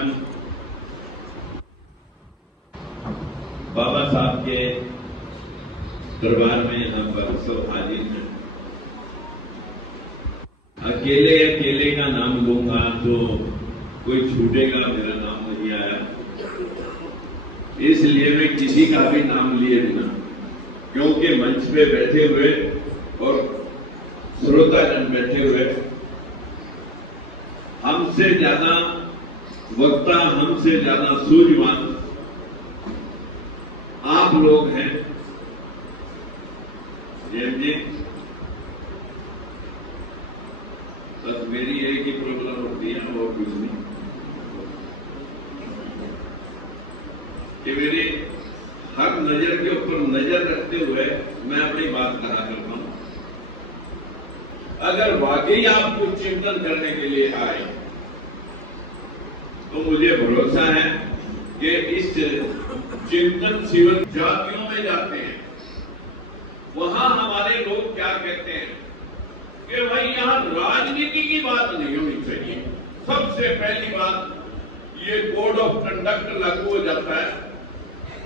हम बाबा साहब के दरबार में यहाँ पर सब हाजिर हैं। अकेले अकेले का नाम लूंगा तो कोई छूटेगा, मेरा नाम नहीं आया, इसलिए मैं किसी का भी नाम लिए बिना, क्योंकि मंच पे बैठे हुए और श्रोताजन बैठे हुए हमसे ज्यादा वक्ता, हमसे ज्यादा सूझवान आप लोग हैं। जी बस मेरी एक ही प्रॉब्लम होती है और कुछ नहीं, कि मेरी हर नजर के ऊपर नजर रखते हुए मैं अपनी बात कहा करता हूं। अगर वाकई आप कुछ चिंतन करने के लिए आए तो मुझे भरोसा है कि इस चिंतन शिविर जातियों में जाते हैं, वहां हमारे लोग क्या कहते हैं कि भाई यहां राजनीति की बात नहीं होनी चाहिए। सबसे पहली बात, ये कोड ऑफ कंडक्ट लागू हो जाता है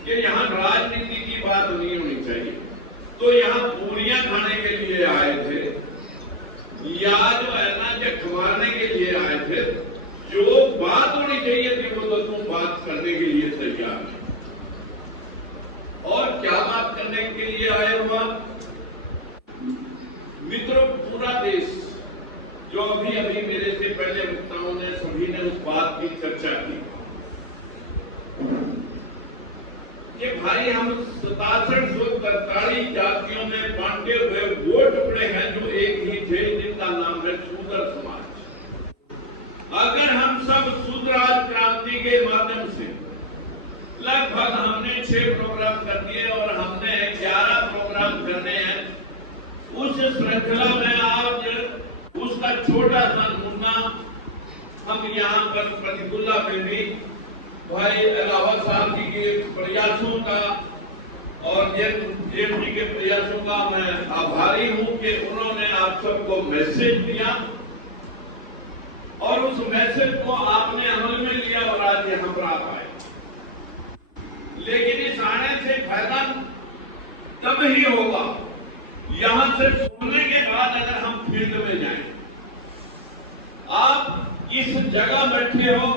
कि यहां राजनीति की बात नहीं होनी चाहिए। तो यहां पूरियां खाने के लिए आए थे या जो है ना जब मारने के लिए आए थे, जो बात होनी चाहिए थी वो तो तुम बात करने के लिए तैयार है। और क्या बात करने के लिए आए हुआ मित्रों, पूरा देश जो अभी अभी मेरे से पहले वक्ताओं ने सभी ने उस बात की चर्चा की कि भाई हम 6743 जातियों में बांटे हुए वो टुकड़े हैं जो एक ही थे, जिनका नाम है शूद्र समाज। अगर हम सब शूद्राज क्रांति के माध्यम से लगभग हमने 6 प्रोग्राम कर दिए और हमने 11 प्रोग्राम करने हैं, उस श्रृंखला में आज उसका छोटा सा नमूना हम यहाँ पर प्रतिकुल्ला में भी भाई अलावा साहब जी के प्रयासों का और जेम जी के प्रयासों का मैं आभारी हूं कि उन्होंने आप सबको मैसेज दिया और उस मैसेज को आपने अमल में लिया और आज यहाँ पर आप आए। लेकिन इस आने से फायदा तब ही होगा, यहां से सुनने के बाद अगर हम फील्ड में जाएं। आप इस जगह बैठे हो,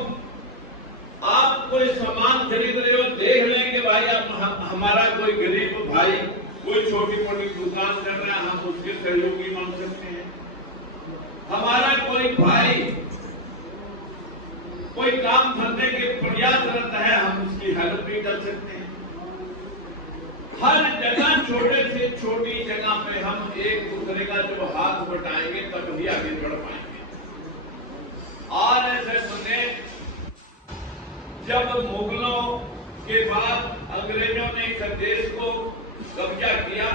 आप कोई सामान खरीद रहे हो, देख लें कि भाई अब हमारा कोई गरीब भाई कोई छोटी मोटी दुकान कर रहा है, हम उसके सहयोगी मांग सकते हैं। हमारा कोई भाई कोई काम धंधे के प्रयासरत है, हम उसकी हेल्प भी कर सकते हैं। हर जगह छोटे से छोटी जगह पे हम एक दूसरे का जब हाथ बटाएंगे तब भी आगे बढ़ पाएंगे। आरएसएस ने जब मुगलों के बाद अंग्रेजों ने इस देश को कब्जा किया,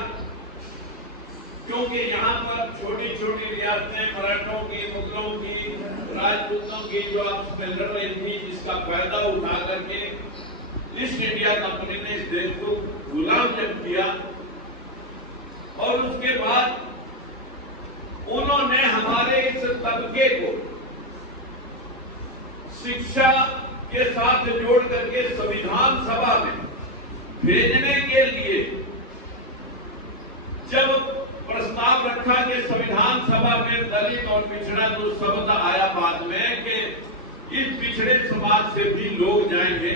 क्योंकि यहाँ पर छोटी छोटी रियासतें मराठों की, मुगलों की, राजपूतों की जो आपस में लड़ रही थी, जिसका फायदा उठा करके ईस्ट इंडिया कंपनी ने इस देश को गुलाम जब किया और उसके बाद उन्होंने हमारे इस तबके को शिक्षा के साथ जोड़ करके संविधान सभा में भेजने के लिए जब प्रस्ताव रखा कि संविधान सभा में दलित और पिछड़ा जो शब्द आया बाद में कि इस पिछड़े समाज से भी लोग जाएंगे,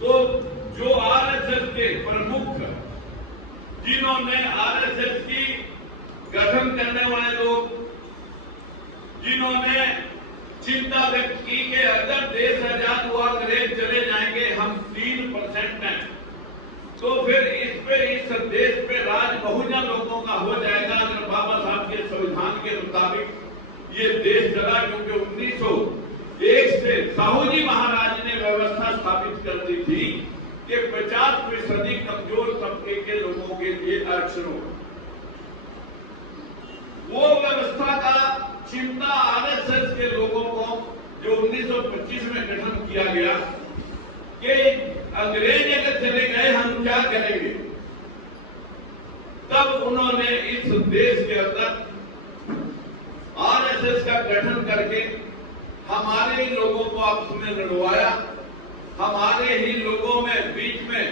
तो जो आरएसएस के प्रमुख जिन्होंने आरएसएस की गठन करने वाले लोग जिन्होंने चिंता व्यक्त की कि अगर देश आजाद हुआ, अंग्रेज चले जाएंगे, हम 3% हैं, तो फिर इस देश पे राज बहुजन लोगों का हो जाएगा अगर बाबा साहब के संविधान के मुताबिक ये देश चला। क्योंकि 1901 से साहू जी महाराज ने व्यवस्था स्थापित कर दी थी कि 50% कमजोर तबके के लोगों के लिए आरक्षण हो। वो व्यवस्था का चिंता आरएसएस के लोगों को जो 1925 में गठन किया गया कि अंग्रेज अगर चले गए हम क्या करेंगे, तब उन्होंने इस देश के अंदर आरएसएस का गठन करके हमारे ही लोगों को आपस में लड़वाया, हमारे ही लोगों में बीच में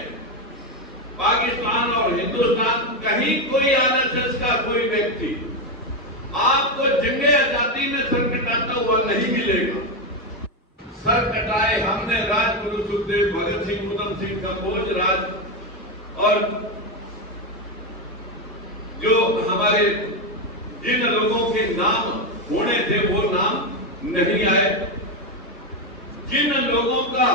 पाकिस्तान और हिंदुस्तान, कहीं कोई आरएसएस का कोई व्यक्ति आपको जंगे आजादी में सर कटाता हुआ नहीं मिलेगा। सर कटाए हमने राजगुरु सुखदेव, भगत सिंह, ऊधम सिंह, कंबोज, राज और जो हमारे जिन लोगों के नाम होने थे वो नाम नहीं आए। जिन लोगों का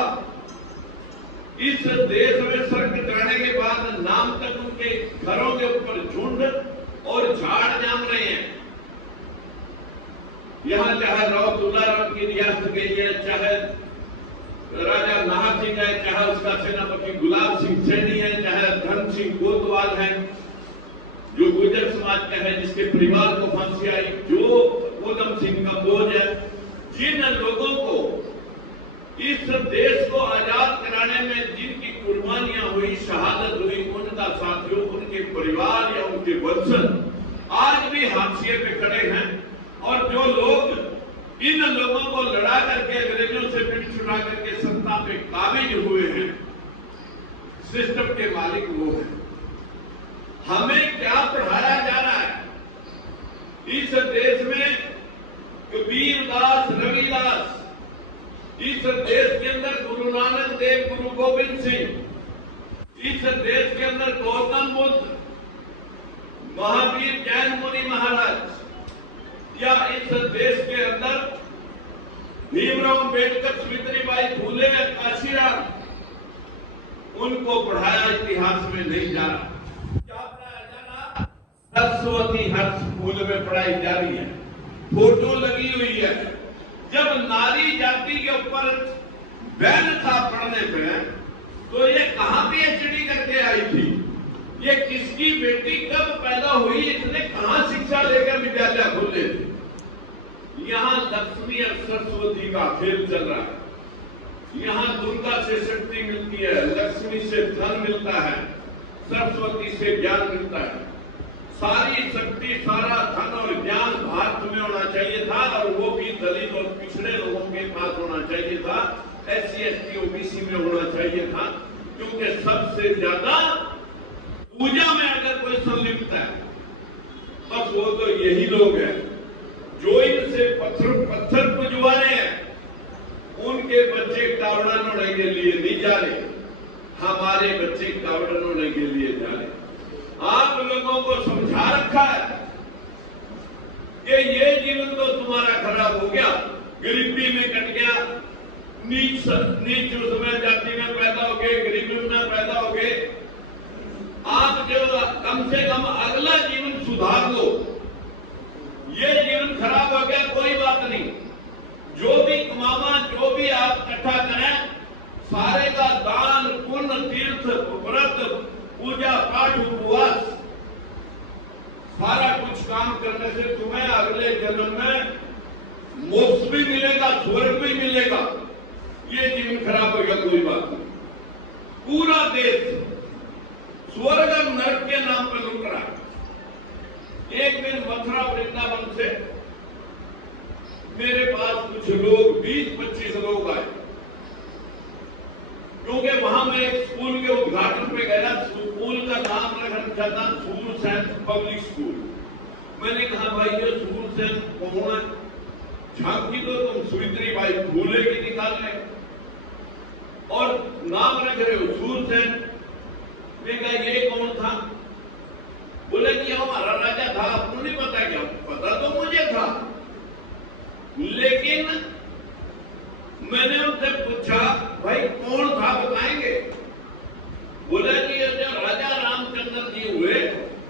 इस देश में सर कटाने के बाद नाम तक उनके घरों के ऊपर झुंड और झाड़ जाम रहे हैं। यहां चाहे राव तुलाराम की रियासत गई है, चाहे राजा नाहर सिंह है, चाहे उसका सेनापति गुलाब सिंह सैनी है, चाहे धन सिंह कोतवाल है जो गुर्जर समाज का है, जिसके परिवार को फांसी आई, जो ऊधम सिंह कंबोज है, जिन लोगों को इस देश को आजाद कराने में जिनकी कुर्बानियां हुई, शहादत हुई, उनका साथियों, उनके परिवार या उनके वंशज आज भी हाशिए पे खड़े हैं। और जो लोग इन लोगों को लड़ा करके अंग्रेजों से पिट छुड़ा करके सत्ता पे काबिज हुए हैं, सिस्टम के मालिक वो हैं। हमें क्या पढ़ाया जा रहा है इस देश में? कबीरदास, रविदास, इस देश के अंदर गुरु नानक देव, गुरु गोविंद सिंह, इस देश के अंदर गौतम बुद्ध, महावीर जैन मुनि महाराज, या इस देश के अंदर भीमराव अम्बेडकर, सावित्रीबाई फुले, काशीराम, उनको पढ़ाया इतिहास में नहीं जा रहा। क्या पढ़ाया जा रहा? सरस्वती हर स्कूल में पढ़ाई जा रही है, फोटो लगी हुई है। जब नारी जाति के ऊपर बैन था पढ़ने पे, तो ये कहां पीएचडी करके आई थी? ये किसकी बेटी कब पैदा हुई? इसने कहां शिक्षा लेकर विद्यालय खोले थे? यहाँ लक्ष्मी और सरस्वती का खेल चल रहा है। यहाँ दुर्गा से शक्ति मिलती है, लक्ष्मी से धन मिलता है, सरस्वती से ज्ञान मिलता है। सारी शक्ति, सारा धन और ज्ञान भारत में होना चाहिए था, और वो भी दलित और पिछड़े लोगों के पास होना चाहिए था, SC ST OBC में होना चाहिए था, क्योंकि सबसे ज्यादा पूजा में अगर कोई संलिप्त है बस वो तो यही लोग हैं जो इनसे पत्थर पुजवा रहे हैं। उनके बच्चे कावड़ा नोड़े के लिए नहीं जा रहे, हमारे बच्चे कावड़ा नोड़े के लिए जा रहे। आप लोगों को समझा रखा है कि ये जीवन तो तुम्हारा खराब हो गया, गरीबी में कट गया, नीच उसमें जाति में पैदा हो गए, गरीबी में पैदा हो गए। आप जो कम से कम अगला जीवन सुधार लो। ये जीवन खराब हो गया, कोई बात नहीं, जो भी कमावा, जो भी आप इकट्ठा करें, सारे का दान, पुण्य, तीर्थ, व्रत, पूजा पाठ, उपवास, सारा कुछ काम करने से तुम्हें अगले जन्म में मोक्ष भी मिलेगा, स्वर्ग भी मिलेगा। ये जीवन खराब हो गया, कोई बात नहीं। पूरा देश स्वर्ग और नरक के नाम पर लुट रहा है। एक दिन मथुरा वृंदावन से मेरे पास कुछ लोग, 20-25 लोग आए, क्योंकि वहां मैं एक स्कूल के उद्घाटन पे गया। स्कूल का नाम रखा था सूर सेन पब्लिक स्कूल। मैंने कहा भाई ये सूर सेन कौन है? झांकी तो तुम सावित्रीबाई फुले की निकाल रहे और नाम रख रहे हो सूर सेन। मैं कहा ये कौन था? बोले कि हमारा राजा था। आपको नहीं पता क्या? पता तो मुझे था, लेकिन मैंने उनसे पूछा भाई कौन था, बताएंगे? बोला कि जो राजा रामचंद्र जी हुए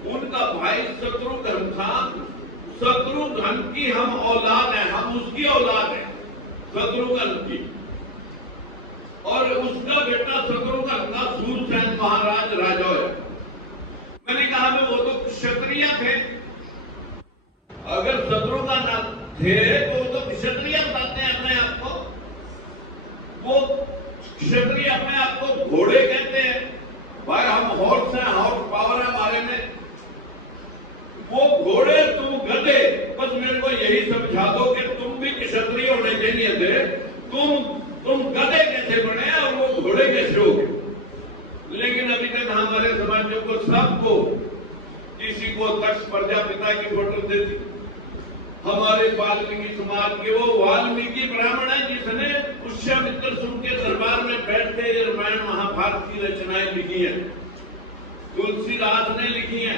उनका भाई शत्रुघ्न था। शत्रुघ्न की हम औलाद हैं, हम उसकी औलाद हैं शत्रुघ्न की, और उसका बेटा शत्रुघ्न का सूरसेन महाराज राजा है। मैंने कहा वो तो क्षत्रिय थे, अगर शत्रुघ्न थे तो वो तो क्षत्रिय बताते हैं अपने आप को। वो क्षत्रिय अपने आप को घोड़े कहते हैं, भाई हम हॉर्स हैं, हॉर्स पावर है हमारे में। वो घोड़े, तुम गधे। बस मेरे को यही समझा दो कि तुम भी क्षत्रिय होने चाहिए थे। से तुम गधे कैसे बने और वो घोड़े कैसे हो गए। लेकिन अभी तक हमारे समाजों को सबको किसी को तक्ष प्रजापिता की फोटो दे दी। हमारे वाल्मीकि समाज के वो वाल्मीकि ब्राह्मण है जिसने पुष्यमित्र सुन के दरबार में बैठ के रामायण महाभारत की रचनाएं लिखी है, तुलसीदास ने लिखी है।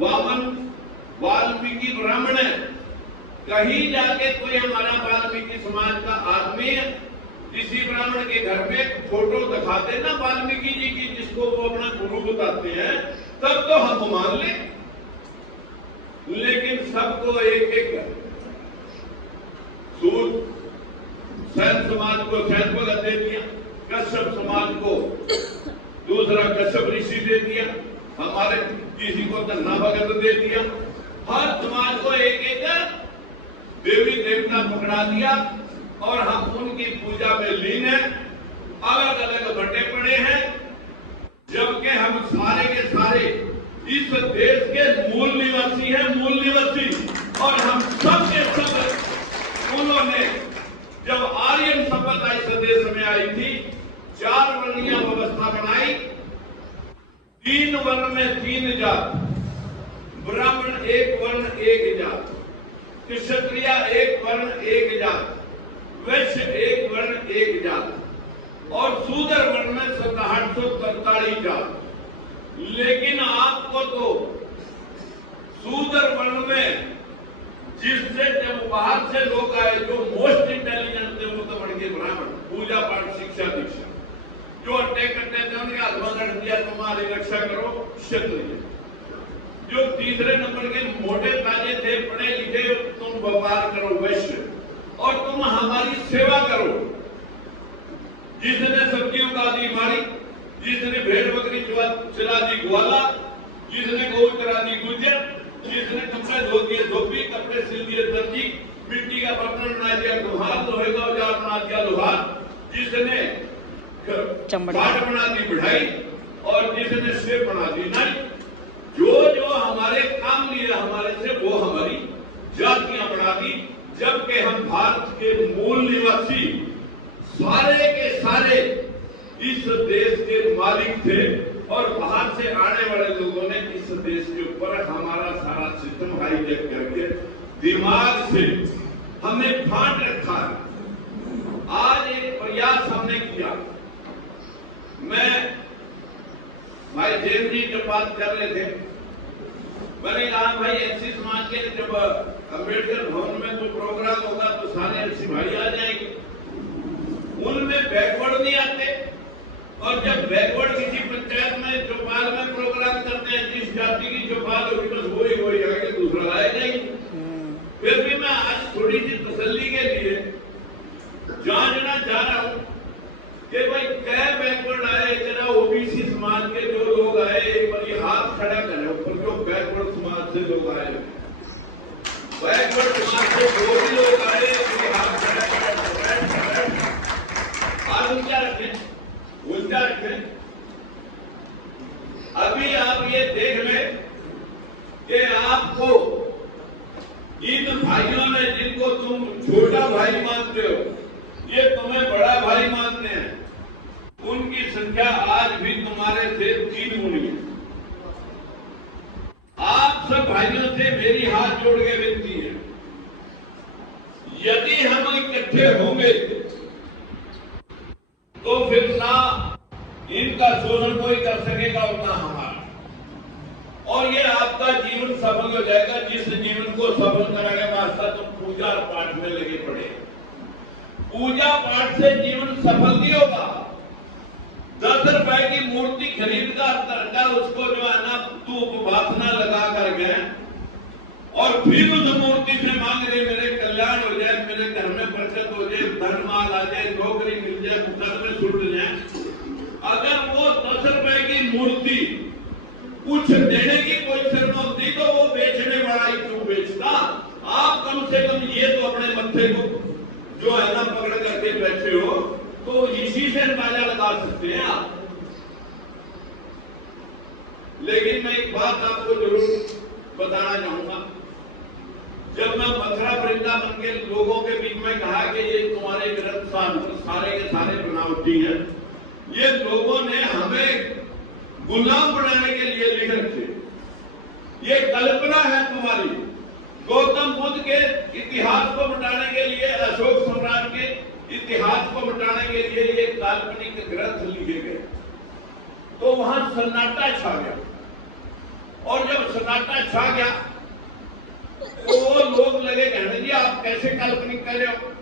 वामन वाल्मीकि ब्राह्मण है। कहीं जाके कोई हमारा वाल्मीकि समाज का आदमी है किसी ब्राह्मण के घर में फोटो दिखाते ना वाल्मीकि जी की, जिसको वो अपना गुरु बताते हैं, तब तो हम मान लें। लेकिन सबको एक एक सूद, सैन समाज को सैन भगत दे दिया, कश्यप समाज को दूसरा कश्यप ऋषि दे दिया, हमारे किसी को धन्ना भगत दे दिया। हर समाज को एक एक देवी देवता पकड़ा दिया और हम उनकी पूजा में लीन है, अलग अलग बटे पड़े हैं। जबकि हम सारे के सारे इस देश के मूल निवासी हैं, मूल निवासी। और हम सब के सब, उन्होंने जब आर्यन सभ्यता इस देश में आई थी, 4 वर्णीय व्यवस्था बनाई। 3 वर्ण में 3 जात, ब्राह्मण 1 वर्ण 1 जात, क्षत्रिय 1 वर्ण 1 जात, वैश्य 1 वर्ण 1 जात और शूद्र वर्ण में 843 जात। लेकिन आपको तो शूद्र वर्ण में जिससे जब बाहर से लोग आए, जो मोस्ट इंटेलिजेंट थे वो तो बन गए ब्राह्मण, पूजा पाठ शिक्षा दीक्षा। जो अट्टे कट्टे थे उनके हाथ में दिया, तुम्हारी रक्षा करो क्षत्रिय। जो तीसरे नंबर के मोटे ताजे थे, पढ़े लिखे, तुम व्यापार करो वैश्य, और तुम हमारी सेवा करो। जिसने सब्जियों का दी मारी, जिसने भेड़ बकरी चला दी ग्वाला, जिसने गौ चरा दी गुज्जर, जिसने कपड़े धो दिए धोबी, कपड़े सिल दिए दर्जी, मिट्टी का बर्तन बना दिया कुम्हार, लोहे का औजार बना दिया लोहार, जिसने बाट बना दी बढ़ाई और जिसने शेप बना दी नाई। जो जो हमारे काम लिए हमारे से, वो हमारी जातियां बना दी। जबकि हम भारत के मूल निवासी सारे के सारे इस देश के मालिक थे और बाहर से आने वाले लोगों ने इस देश के ऊपर हमारा सारा सिस्टम हाईजैक करके दिमाग से हमें फाड़ रखा है। आज एक प्रयास हमने किया। मैं भाई जैन जी जब बात कर रहे थे, मैंने कहा भाई एससी समाज के जब अम्बेडकर भवन में कोई प्रोग्राम होगा तो सारे एससी भाई आ जाएंगे। उनमें बैकवर्ड नहीं आते, और जब बैकवर्ड किसी पंचायत में चौपाल में प्रोग्राम करते हैं, जिस जाति की चौपाल होगी बस वही आगे दूसरा आया जाएगी। फिर भी मैं आज थोड़ी सी तसल्ली के लिए जानना चाह रहा हूँ कि भाई क्या बैकवर्ड आए, जरा ओबीसी समाज के जो लोग आए एक बार हाथ खड़ा करें ऊपर, जो बैकवर्ड समाज से लोग आए, बैकवर्ड समाज से जो भी लोग आए हाथ खड़ा करें, हाथ ऊंचा रखें, उल्टा रखें। अभी आप ये देख लें कि आपको इन भाइयों ने, जिनको तुम छोटा भाई मानते हो, ये तुम्हें बड़ा भाई मानते हैं, उनकी संख्या आज भी तुम्हारे से 3 गुनी है। आप सब भाइयों से मेरी हाथ जोड़ के विनती है, यदि हम इकट्ठे होंगे तो फिर ना इनका शोषण कोई कर सकेगा और ना हमारा, और ये आपका जीवन सफल हो जाएगा। जिस जीवन को सफल कराने वास्ता तुम पूजा पाठ में लगे पड़े, पूजा पाठ से जीवन सफल नहीं होगा। 10 रुपए की मूर्ति खरीद कर उसको जो है ना धूप वासना लगा कर गए और फिर उस मूर्ति से मांग रहे मेरे कल्याण हो जाए, मेरे घर में बरकत हो जाए, धन माल आ जाए, नौकरी मिल जाए, मुकदमे छूट जाए। अगर वो 10 रुपए की मूर्ति कुछ देने की कोई शर्म होती तो वो बेचने वाला ही क्यों बेचता। आप कम से कम ये तो अपने मत्थे को जो है ना पकड़ करके बैठे हो, तो इसी से अंदाजा लगा सकते हैं आप। लेकिन मैं एक बात आपको जरूर बताना चाहूंगा जब मैं मथुरा वृंदावन के लोगों के बीच में कहा कि ये तुम्हारे ग्रंथ सारे के सारे बनावटी हैं, ये लोगों ने हमें गुलाम बनाने के लिए लिख रखे, ये कल्पना है तुम्हारी। गौतम बुद्ध के इतिहास को मिटाने के लिए, अशोक सम्राट के इतिहास को मिटाने के लिए ये काल्पनिक ग्रंथ लिखे गए। तो वहां सन्नाटा छा गया, और जब सन्नाटा छा गया तो वो लोग लगे कहने जी आप कैसे काल्पनिक कर रहे हो।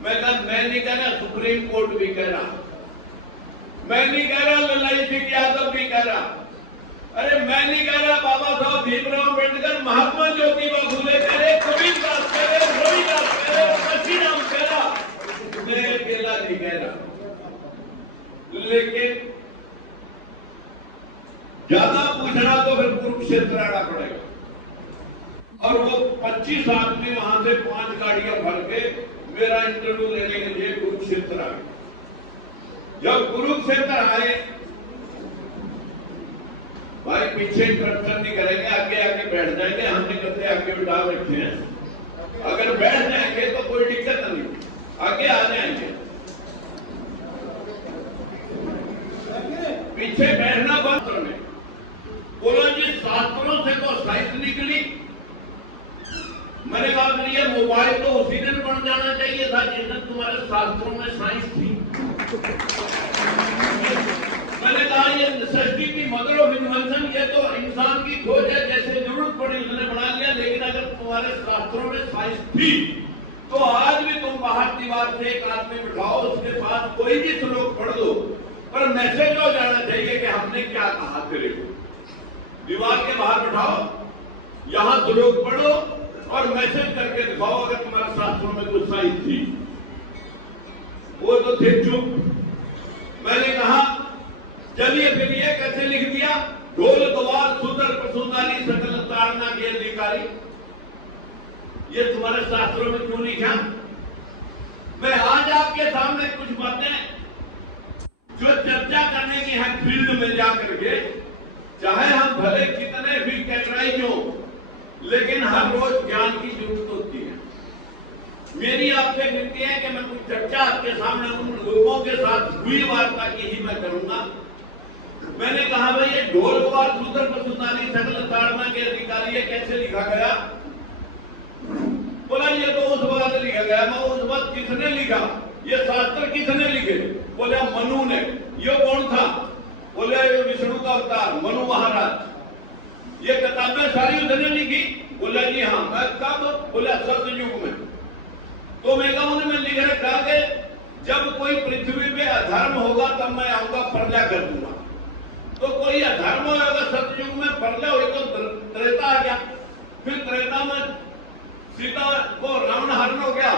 मैं कहा मैं नहीं कह रहा, सुप्रीम कोर्ट भी कह रहा, मैं नहीं कह रहा ललाई सिंह यादव भी कह रहा, अरे मैं नहीं कह रहा बाबा साहब भीमराव अम्बेडकर, महात्मा ज्योतिबा फुले कह रहे, कबीरदास कह रहे, रविदास कह रहे, काशीराम कह रहा, मैं अकेला नहीं कह रहा। लेकिन ज्यादा पूछना तो फिर कुरुक्षेत्र आना पड़ेगा। और वो 25 आदमी वहां से 5 गाड़ियां भर के मेरा इंटरव्यू लेने के लिए कुरुक्षेत्र आए। जब कुरुक्षेत्र आए, भाई पीछे इंटरप्शन नहीं करेंगे, आगे आगे बैठ जाएंगे, हमने कत्ते आगे बिठा रखे हैं, अगर बैठ जाएंगे तो कोई दिक्कत नहीं, आगे आ जाएंगे। पीछे बैठना शास्त्र में बोला जी, शास्त्रों से तो साइंस निकली। मैंने कहा ये मोबाइल तो उसी दिन बन जाना चाहिए था जिस दिन तुम्हारे शास्त्रों में साइंस थी। मैंने कहा ये सृष्टि की मदर ऑफ इन्वेंशन, ये तो इंसान की खोज है, जैसे जरूरत पड़ी उसने बना लिया। लेकिन अगर तुम्हारे शास्त्रों में साइंस थी तो आज भी तुम बाहर दीवार से एक आदमी बिठाओ, उसके पास कोई भी श्लोक पढ़ दो, पर मैसेज हो जाना चाहिए कि हमने क्या कहा तेरे को। दीवार के बाहर बिठाओ, यहां श्लोक पढ़ो और मैसेज करके दिखाओ अगर तुम्हारे शास्त्रों में कुछ साइंस थी। वो तो थे चुप। मैंने कहा चलिए फिर ये कैसे लिख दिया, ढोल गवार सुंदर प्रसुंदारी सकल ताड़ना के अधिकारी, ये तुम्हारे शास्त्रों में क्यों लिखा। मैं आज आपके सामने कुछ बातें जो चर्चा करने की है फील्ड में जाकर के, चाहे हम भले कितने भी कैटराइज हो, लेकिन हर रोज ज्ञान की जरूरत होती है। मेरी आपसे विनती है कि मैं कुछ चर्चा आपके सामने उन लोगों के साथ हुई वार्ता की ही मैं करूंगा। मैंने कहा भाई ये ढोल गवार सुंदर प्रसुंदारी सकल ताड़ना के अधिकारी, ये कैसे लिखा गया। बोला ये तो उस वक्त लिखा गया। मैं उस वक्त किसने लिखा, ये शास्त्र किसने लिखे। बोले मनु ने। ये कौन था। बोले विष्णु का अवतार मनु महाराज। ये किताबें सारी उसने लिखी। बोला जी हाँ। मैं कब। बोला सतयुग में। तो मैं कहा उन्हें लिख रखा कि जब कोई पृथ्वी पे अधर्म होगा तब मैं आऊंगा, प्रलय कर दूंगा। तो कोई अधर्म होगा सतयुग में, प्रलय हुई तो त्रेता आ गया। फिर त्रेता में सीता को रावण हरण हो गया,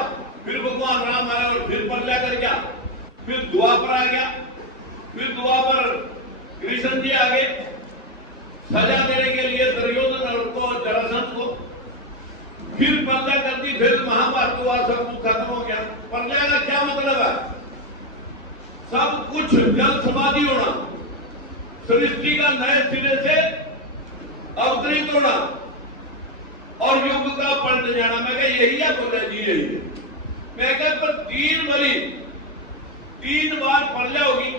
फिर भगवान राम आया और फिर प्रलय कर गया। फिर द्वापर आ गया, फिर द्वापर कृष्ण जी आ गए सजा देने के लिए दुर्योधन को जरासंध को। फिर प्रलय कर दी, फिर महाभारत हुआ, सब कुछ खत्म हो गया। प्रलय का क्या मतलब है। सब कुछ जल समाधि होना, सृष्टि का नए सिरे से अवतरित होना और युग का पलट जाना। मैं कहा यही है। बोला जी यही है। मैं कहा पर 3 बार प्रलय होगी,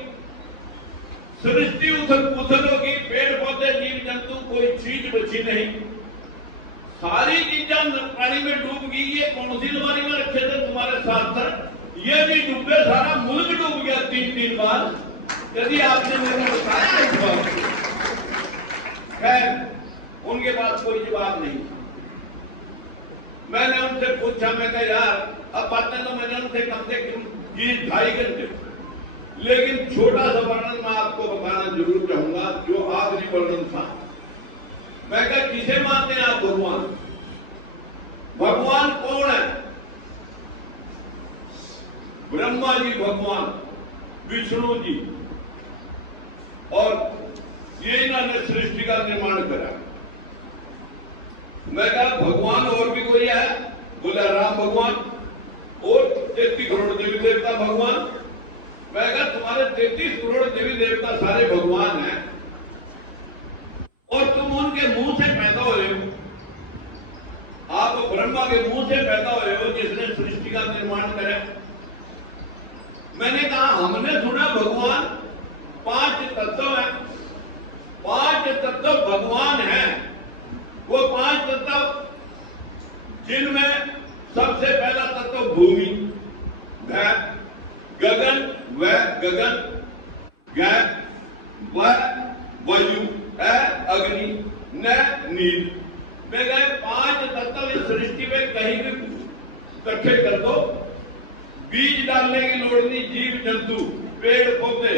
सृष्टि उथल पुथल होगी, पेड़ पौधे जीव जंतु कोई चीज बची नहीं, सारी चीजें पानी में डूब गई। ये कौन सी अलमारी में रखे थे तुम्हारे शास्त्र, ये भी डूबे, सारा मुल्क डूब गया 3 बार। यदि आपने मेरे को बताया इस बात, खैर उनके पास कोई जवाब नहीं। मैंने उनसे पूछा, मैं कहा यार अब बातें तो मैंने उनसे कम से कम 2.5 घंटे, लेकिन छोटा सा वर्णन मैं आपको बताना जरूर चाहूंगा जो आखिरी वर्णन था। मैं कहा किसे मानते हैं आप भगवान। भगवान कौन है। ब्रह्मा जी भगवान, विष्णु जी, और ये इन्होंने सृष्टि का निर्माण करा। मैं कहा भगवान और भी कोई है। बोला राम भगवान और 33 करोड़ देवी देवता भगवान। मैं कहा तुम्हारे 33 करोड़ देवी देवता सारे भगवान हैं और तुम उनके मुंह से पैदा हो रहे हो। आप तो ब्रह्मा के मुंह से पैदा हुए हो जिसने सृष्टि का निर्माण करा। मैंने कहा हमने सुना भगवान 5 तत्व है, 5 तत्व भगवान है। वो 5 तत्व जिनमें सबसे पहला तत्व भूमि, गगन, वह गगन, वह वायु, अग्नि, न नील। मैं गए 5 तत्व इस सृष्टि में कहीं भी इकट्ठे कर दो, बीज डालने की लोड़ नहीं। जीव जंतु, पेड़ पौधे,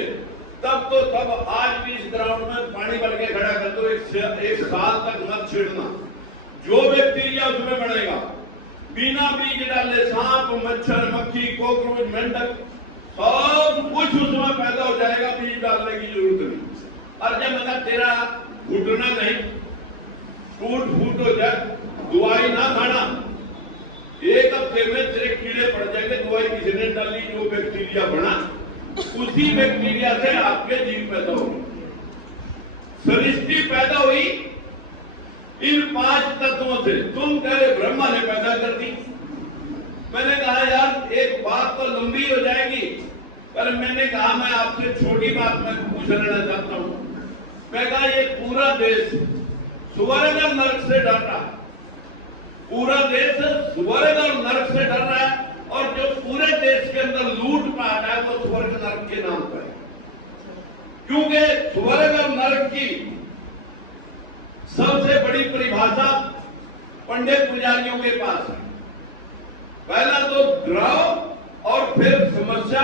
तब तो तब आज भी इस ग्राउंड में पानी भर के खड़ा कर दो, एक साल तक मत छेड़ना। जो बैक्टीरिया उसमें बढ़ेगा बिना बीज डाले, सांप, मच्छर, मक्खी, कॉकरोच, मेंढक, सब कुछ उसमें पैदा हो जाएगा, बीज डालने की जरूरत नहीं। और जब मैं तेरा घुटना नहीं टूट फूट हो जाए, दवाई ना खाना, 1 हफ्ते में तेरे कीड़े पड़ जाएंगे। दवाई किसी ने डाली, जो बैक्टीरिया बना उसी बैक्टीरिया से आपके जीव पैदा हो। सृष्टि पैदा हुई इन 5 तत्वों से। तुम कह रहे ब्रह्मा ने पैदा कर दी। मैंने कहा यार एक बात तो लंबी हो जाएगी, पर मैंने कहा मैं आपसे छोटी बात मैं पूछ लेना चाहता हूं। मैं कहा ये पूरा देश स्वर्ग और नरक से डर रहा है, पूरा देश स्वर्ग और नरक से डर रहा है, और जो पूरे देश के अंदर लूटपाट है वो स्वर्ग नरक के नाम पर है। क्योंकि स्वर्ग और नरक की सबसे बड़ी परिभाषा पंडित पुजारियों के पास है। पहला तो डराओ और फिर समस्या,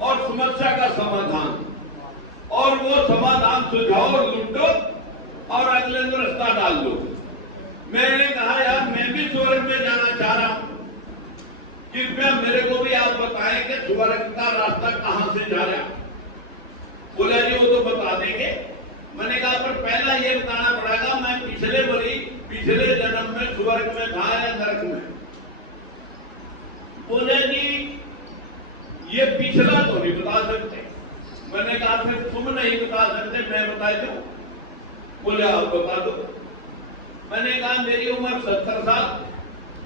और समस्या का समाधान, और वो समाधान सुझाव लूटो और अगले दिन रास्ता डाल दो। मैंने कहा यार मैं भी स्वर्ग में जाना चाह रहा हूं, कृपया मेरे को भी आप बताएं कि स्वर्ग का रास्ता कहां से जा रहा है। बोला जी वो तो बता देंगे। मैंने कहा पर पहला ये बताना पड़ेगा मैं पिछले जन्म में स्वर्ग में था या नरक में। बोले जी ये पिछला तो नहीं बता सकते। मैंने कहा फिर तुम नहीं बता सकते, मैं बता दूं। बोले आप बता दो। मैंने कहा मेरी उम्र 70 साल,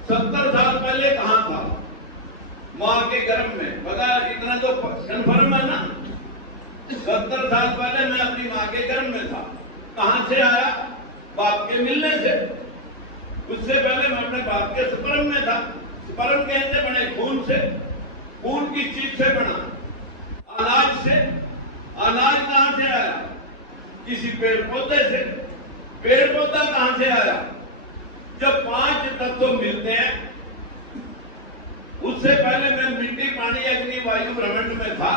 70 साल पहले कहां था? मां के गर्भ में। मगर इतना तो कन्फर्म है ना, 70 साल पहले मैं अपनी मां के गर्भ में था। कहां से आया? बाप के मिलने से। उससे पहले मैं अपने बाप के स्पर्म में था। स्पर्म कैसे बने? खून से। खून की चीज से बना। अनाज से। अनाज कहां से आया? किसी पेड़ पौधे से। पेड़ पौधा कहां से आया? जब 5 तत्व मिलते हैं, उससे पहले मैं मिट्टी, पानी, अग्नि, वायु, ब्रह्मांड में था।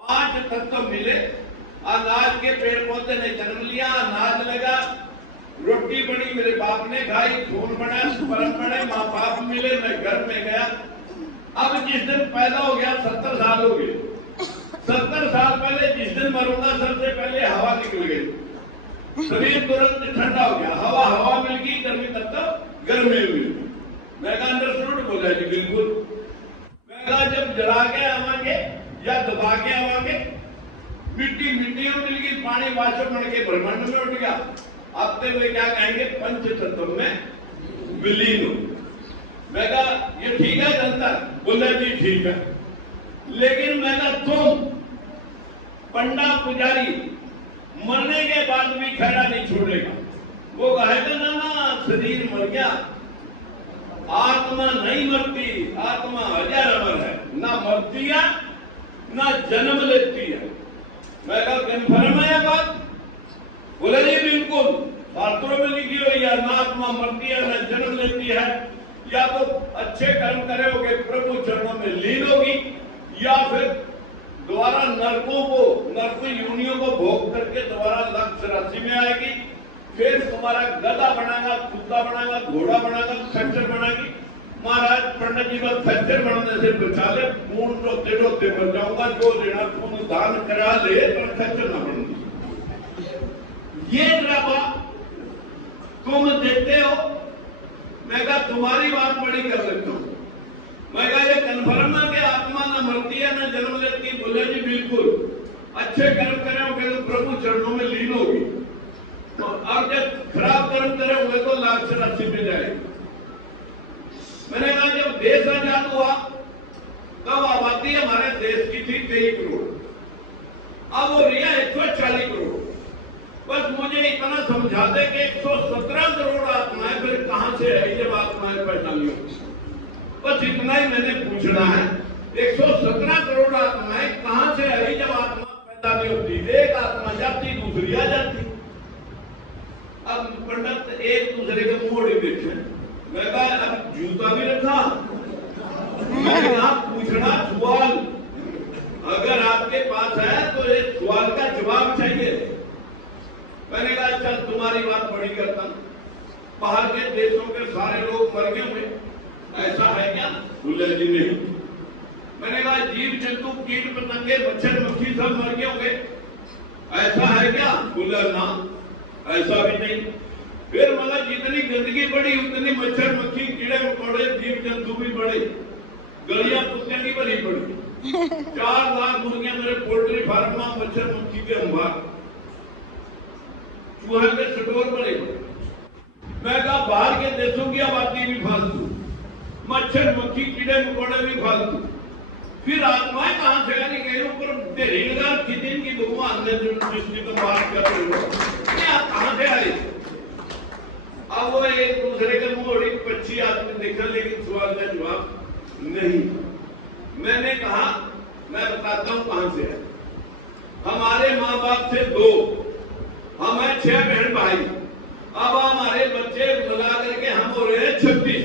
5 तत्व मिले, अनाज के पेड़ पौधे ने जन्म लिया, अनाज लगा, रोटी बनी, मेरे बाप ने खाई, खून बना, स्पर्म बने, माँ बाप मिले, मैं घर में गया। अब जिस दिन पैदा हो गया 70 साल हो गए। 70 साल पहले जिस दिन मरूंगा सबसे पहले हवा निकल गई, शरीर तुरंत ठंडा हो गया। हवा मिल गई, गर्मी तत्व गर्मी मिल गई। मैं कहा अंडरस्टूड? बोला जी बिल्कुल। मैं कहा जब जला के आवांगे या दबा के आवांगे, मिट्टी मिट्टी में मिल गई, पानी वाष्प बन के ब्रह्मांड में उठ गया। अब वे क्या कहेंगे? पंच तत्व में विलीन हो। मैं कहा ये ठीक है जनता? बोला जी ठीक है। लेकिन मैं कहा तुम पंडा पुजारी मरने के बाद भी खैरा नहीं छोड़ेगा। वो कहेगा ना शरीर मर गया, आत्मा नहीं मरती, आत्मा अजर अमर है, ना मरती है ना जन्म लेती है। मैं कहा कन्फर्म है यह बात? बोले जी बिल्कुल, शास्त्रों में लिखी हुई है, ना आत्मा मरती है ना जन्म लेती है। या तो अच्छे कर्म करोगे प्रभु चरणों में लीन होगी, या फिर दोबारा नरक योनियों को भोग करके दोबारा लक्ष्य राशि में आएगी। फिर तुम्हारा गधा बनाएगा, कुत्ता बनाएगा, घोड़ा बनाएगा, खच्चर बनाएगी। महाराज पंडित जी को खच्चर बनाने से बचा ले, खून रोते रोते मर जाऊंगा, जो लेना खून दान करा ले, पर खच्चर ना बन। ये ड्रामा तुम देते हो। मैं कहा तुम्हारी बात बड़ी कर लेता हूं। मैं कहा ये कन्फर्म है कि आत्मा न मरती है न जन्म लेती है? बोले जी बिल्कुल। अच्छे कर्म करोगे तो प्रभु चरणों में लीन होगी, और जब खराब कर्म करोगे तो लाख राशि में जाएगी। आबादी हमारे देश की थी 23 करोड़, अब वो रिया 140 करोड़। बस मुझे इतना समझा दे कि 117 करोड़ आत्माएं फिर कहां से आई जब आत्माएं पैदा नहीं होती। बस इतना ही मैंने पूछना है, 117 करोड़ आत्माएं कहां से आई जब आत्मा पैदा नहीं होती। एक आत्मा जाती दूसरी आ जाती। अब पंडित एक दूसरे के मुंह देखे, मैं कहा अब जूता भी रखा, मैंने कहा पूछना सवाल अगर आपके पास है तो एक सवाल का जवाब चाहिए। मैंने कहा चल तुम्हारी बात बड़ी करता, बाहर के देशों के सारे लोग मर गए होंगे, ऐसा है क्या? बोले जी नहीं। मैंने कहा जीव जंतु कीट पतंगे मच्छर मक्खी सब मर गए होंगे, ऐसा है क्या? बोला ना ऐसा भी नहीं। फिर मतलब जितनी गंदगी बढ़ी उतनी मच्छर मक्खी कीड़े मकोड़े जीव जंतु भी बढ़े, गलियां कुत्ते की भरी पड़ी। 4 लाख मुर्गियां मेरे पोल्ट्री फार्म में मच्छर मक्खी के अंबार, चूहे के स्टोर बड़े। मैं कहा बाहर के देशों की आबादी भी फालतू, मच्छर मक्खी कीड़े मकोड़े भी फालतू, फिर आत्माएं कहां से आनी? कहीं ऊपर ढेरीदार कितने की भगवान ने सृष्टि को बात कर रहे हो, कहां से आई? अब वो एक दूसरे के मुंह 25 आदमी देखा, लेकिन सवाल का जवाब नहीं। मैंने कहा मैं बताता हूं कहां से है। हमारे माँ बाप थे 2, हम हैं 6 बहन भाई। अब हमारे बच्चे मिला करके हम हो रहे हैं 26,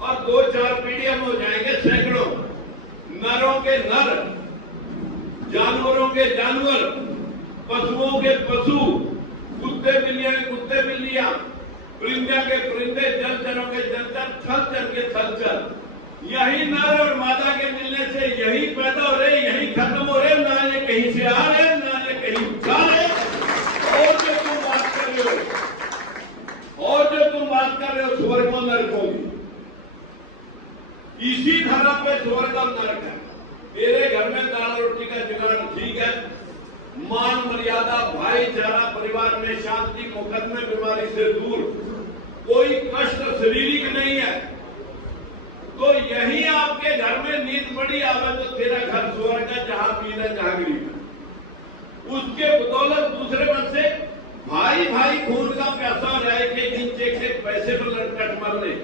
और 2-4 पीढ़ी हम हो जाएंगे सैकड़ों। नरों के नर, जानवरों के जानवर, पशुओं के पशु, कुत्ते बिल्लियां के कुत्ते बिल्लियां, परिंदे के परिंदे, जलचरों के जलचर, थलचर के थलचर। यही नर और मादा के मिलने से यही पैदा हो रहे, यही खत्म हो रहे, ना ये कहीं से आ रहे ना ये कहीं जा रहे। और जो तुम बात कर रहे हो स्वर्ग और नरकों की, इसी धर्म पे स्वर्ग और नरक है। तेरे घर में दाल रोटी का जुगाड़ ठीक है, मान मर्यादा भाईचारा परिवार में शांति, मुकदमे बीमारी से दूर, कोई कष्ट शारीरिक नहीं है, तो यही आपके घर में नींद पड़ी आवे तो तेरा घर स्वर्ग है, जहां पीना जहां गरीब है। उसके बदौलत दूसरे मन से भाई भाई खून का प्यासा रह के नीचे के पैसे पर लटकट मर रहे,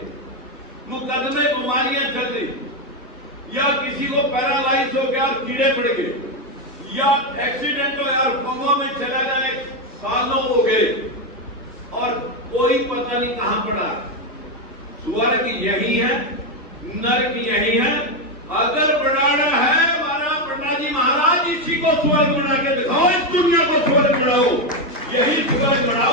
मुकदमे बीमारियां चल रही, या किसी को पैरालाइज हो गया और कीड़े पड़ गए, या एक्सीडेंट हो गया कोमा में चला गया, सालों हो गए और कोई पता नहीं कहां पड़ा। स्वर्ग यही है, नरक यही है। अगर बनाना है हमारा पंडा जी महाराज, इसी को स्वर्ग बना के दिखाओ, इस दुनिया को स्वर्ग बनाओ, यही स्वर्ग बनाओ।